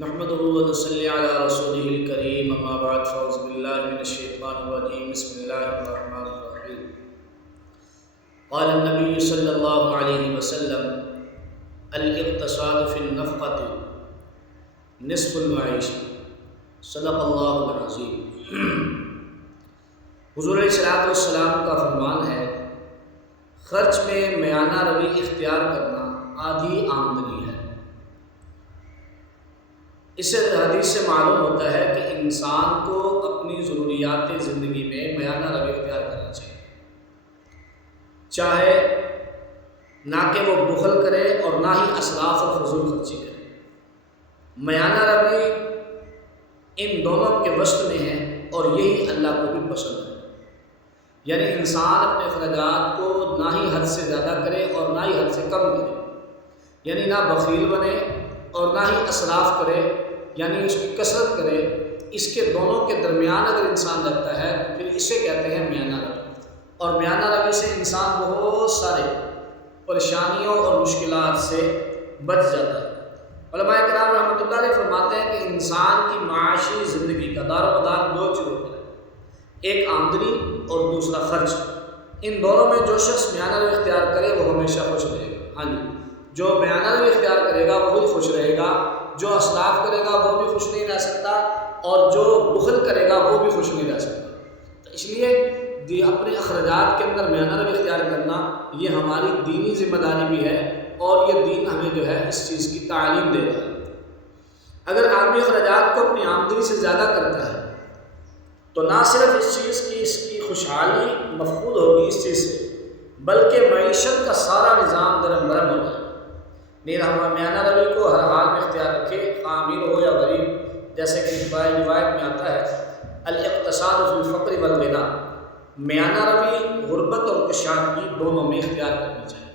نحمده ونصلي على رسوله الكريم اما بعد فاعوذ بالله من الشيطان الرجيم بسم الله الرحمن الرحيم قال النبي صلى الله عليه وسلم الاقتصاد في النفقة نصف المعيشة صدق اللہ العظیم۔ حضور علیہ الصلوۃ والسلام کا فرمان ہے خرچ میں میانہ روی اختیار کرنا آدھی آمدنی ہے۔ اس حدیث سے معلوم ہوتا ہے کہ انسان کو اپنی ضروریات زندگی میں میانہ روی اختیار کرنا چاہیے، چاہے نہ کہ وہ بخل کرے اور نہ ہی اسراف اور فضول خرچی کرے۔ میانہ روی ان دونوں کے وسط میں ہے اور یہی اللہ کو بھی پسند ہے، یعنی انسان اپنے اخراجات کو نہ ہی حد سے زیادہ کرے اور نہ ہی حد سے کم کرے، یعنی نہ بخیل بنے اور نہ ہی اسراف کرے، یعنی اس کی کثرت کرے۔ اس کے دونوں کے درمیان اگر انسان رکھتا ہے تو پھر اسے کہتے ہیں میانہ روی، اور میانہ روی سے انسان بہت سارے پریشانیوں اور مشکلات سے بچ جاتا ہے۔ علماء کرام رحمۃ اللہ علیہ فرماتے ہیں کہ انسان کی معاشی زندگی کا دار و مدار دو چیزوں پر ہے، ایک آمدنی اور دوسرا خرچ۔ ان دونوں میں جو شخص میانہ روی اختیار کرے وہ ہمیشہ خوش رہے گا۔ ہاں جی، جو میانہ روی اختیار کرے گا وہی خوش رہے گا، جو اسراف کرے گا وہ بھی خوش نہیں رہ سکتا اور جو بخل کرے گا وہ بھی خوش نہیں رہ سکتا۔ تو اس لیے اپنے اخراجات کے اندر میانہ روی اختیار کرنا یہ ہماری دینی ذمہ داری بھی ہے، اور یہ دین ہمیں جو ہے اس چیز کی تعلیم دے رہا ہے۔ اگر آدمی اخراجات کو اپنی آمدنی سے زیادہ کرتا ہے تو نہ صرف اس کی خوشحالی مفقود ہوگی اس چیز سے، بلکہ معیشت کا سارا نظام درم برہم ہو جائے گا۔ میانہ روی کو ہر حال میں اختیار رکھے، امیر ہو یا غریب، جیسے کہ روایت میں آتا ہے الاقتصاد فی الفقر والغنی، میانہ روی غربت اور کشادگی دونوں میں اختیار کرنی چاہیے۔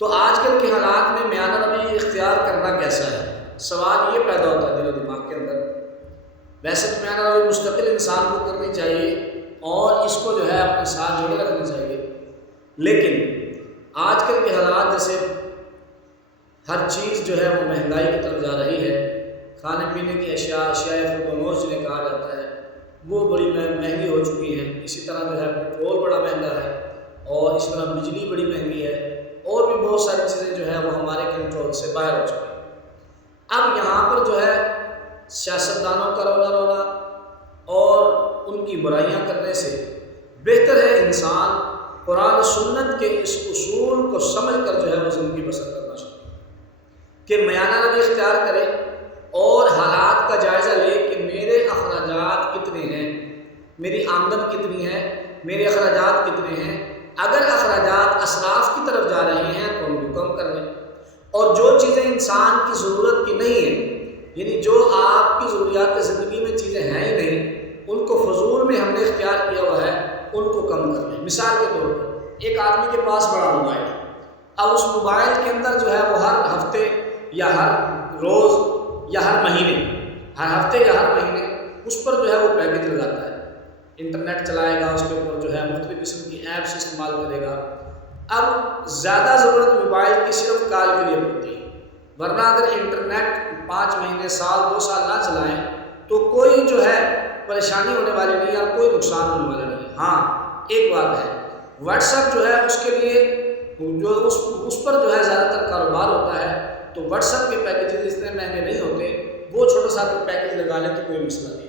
تو آج کل کے حالات میں میانہ روی اختیار کرنا کیسا ہے؟ سوال یہ پیدا ہوتا ہے دل و دماغ کے اندر۔ ویسے تو میانہ روی مستقل انسان کو کرنی چاہیے اور اس کو جو ہے اپنے ساتھ جوڑے رکھنی چاہیے، لیکن آج کل کے حالات جیسے ہر چیز جو ہے وہ مہنگائی کی طرف جا رہی ہے، کھانے پینے کی اشیاء خورد و نوش جنہیں کہا جاتا ہے وہ بڑی مہنگی ہو چکی ہیں۔ اسی طرح جو ہے پیٹرول بڑا مہنگا ہے، اور اس طرح بجلی بڑی مہنگی ہے، اور بھی بہت ساری چیزیں جو ہے وہ ہمارے کنٹرول سے باہر ہو چکی ہیں۔ اب یہاں پر جو ہے سیاستدانوں کا رونا اور ان کی برائیاں کرنے سے بہتر ہے انسان قرآن و سنت کے اس اصول کو سمجھ کر جو ہے وہ زندگی بسر کرنا چاہیے کہ میانہ روی اختیار کرے اور حالات کا جائزہ لے کہ میرے اخراجات کتنے ہیں، میری آمدن کتنی ہے، میرے اخراجات کتنے ہیں۔ اگر اخراجات اسراف کی طرف جا رہے ہیں تو ان کو کم کر لیں، اور جو چیزیں انسان کی ضرورت کی نہیں ہیں، یعنی جو آپ کی ضروریات زندگی میں چیزیں ہیں ہی نہیں، ان کو فضول میں ہم نے اختیار کیا ہوا ہے، ان کو کم کر لیں۔ مثال کے طور پر ایک آدمی کے پاس بڑا موبائل ہے، اب اس موبائل کے اندر جو ہے وہ ہر ہفتے یا ہر روز یا ہر مہینے، ہر ہفتے یا ہر مہینے اس پر جو ہے وہ پیکج لگاتا ہے، انٹرنیٹ چلائے گا، اس کے اوپر جو ہے مختلف قسم کی ایپس استعمال کرے گا۔ اب زیادہ ضرورت موبائل کی صرف کال کے لیے پڑتی ہے، ورنہ اگر انٹرنیٹ 5 مہینے سال 2 سال نہ چلائیں تو کوئی جو ہے پریشانی ہونے والی نہیں ہے، کوئی نقصان ہونے والا نہیں ہے۔ ہاں ایک بات ہے، واٹس ایپ جو ہے اس کے لیے جو اس پر جو ہے زیادہ تر کاروبار ہوتا ہے، تو واٹس ایپ کے پیکیجز اتنے مہنگے نہیں ہوتے، وہ چھوٹا سا پیکیج لگا لیں تو کوئی مسئلہ نہیں۔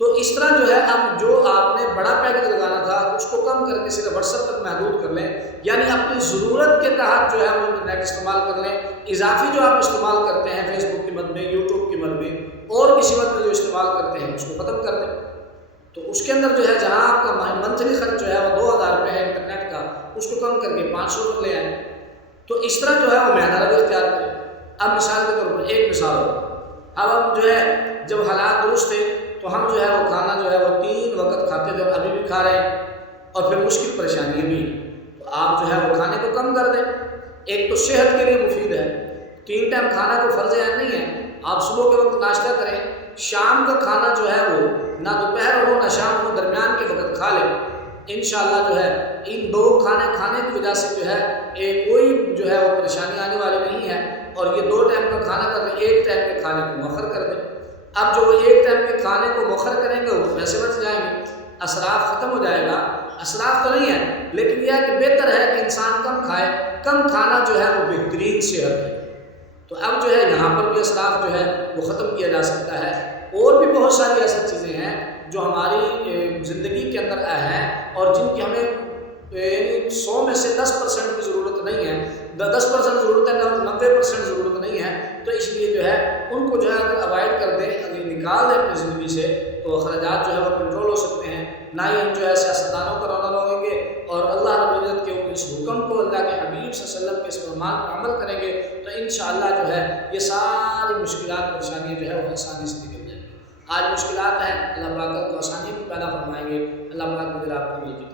تو اس طرح جو ہے اب جو آپ نے بڑا پیکیج لگانا تھا اس کو کم کر کے صرف واٹس ایپ تک محدود کر لیں، یعنی اپنی ضرورت کے تحت جو ہے وہ انٹرنیٹ استعمال کر لیں۔ اضافی جو آپ استعمال کرتے ہیں فیس بک کی مد میں، یوٹیوب کی مد میں، اور کسی مد میں جو استعمال کرتے ہیں اس کو ختم کر دیں۔ تو اس کے اندر جو ہے جہاں آپ کا منتھلی خرچ جو ہے وہ 2000 روپے ہے انٹرنیٹ کا، اس کو کم کر کے 500 روپے لے آئیں۔ تو اس طرح جو ہے وہ میانہ روی اختیار کریں۔ اب مثال کے طور پر ایک مثال ہو، اب ہم جو ہے جب حالات درست تھے تو ہم جو ہے وہ کھانا جو ہے وہ 3 وقت کھاتے تھے، اور ابھی بھی کھا رہے ہیں، اور پھر مشکل پریشانیاں بھی ہیں، تو آپ جو ہے وہ کھانے کو کم کر دیں۔ ایک تو صحت کے لیے مفید ہے، 3 ٹائم کھانا کو فرض عین نہیں ہے، آپ صبح کے وقت ناشتہ کریں، شام کا کھانا جو ہے وہ نہ دوپہر ہو نہ شام ہو، درمیان کے وقت کھا لیں۔ انشاءاللہ جو ہے ان 2 کھانے کھانے کی وجہ سے جو ہے کوئی جو ہے وہ پریشانی آنے والی نہیں ہے، اور یہ 2 ٹائم کا کھانا کر لیں، ایک ٹائم کے کھانے کو مؤخر کر دیں۔ اب جو وہ ایک ٹائم کے کھانے کو مؤخر کریں گے وہ پیسے بچ جائیں گے، اسراف ختم ہو جائے گا۔ اسراف تو نہیں ہے، لیکن یہ ہے کہ بہتر ہے کہ انسان کم کھائے، کم کھانا جو ہے وہ بہترین صحت ہے۔ تو اب جو ہے یہاں پر بھی اسراف جو ہے وہ ختم کیا جا سکتا ہے۔ اور بھی بہت ساری ایسی چیزیں ہیں جو ہماری زندگی کے اندر ہیں اور جن کی ہمیں یعنی 100 میں سے 10% کی ضرورت نہیں ہے، 10% ضرورت ہے، 90% ضرورت نہیں ہے، تو اس لیے جو ہے ان کو جو ہے اگر اوائڈ کر دیں، اگر نکال دیں اپنی زندگی سے، تو اخراجات جو ہے وہ کنٹرول ہو سکتے ہیں۔ نہ ہی ہم جو ہے سیاستدانوں کا رونا روئیں گے، اور اللہ رب العزت کے اس حکم کو، اللہ کے حبیب صلی اللہ علیہ وسلم کے اس فرمان پر عمل کریں گے، تو انشاءاللہ جو ہے یہ ساری مشکلات پریشانیاں جو ہے وہ آسانی سے نکل جائیں گی۔ آج مشکلات ہیں، اللہ پاک کو آسانی بھی پیدا فرمائیں گے۔ اللہ پاک مجھے آپ کو مل کی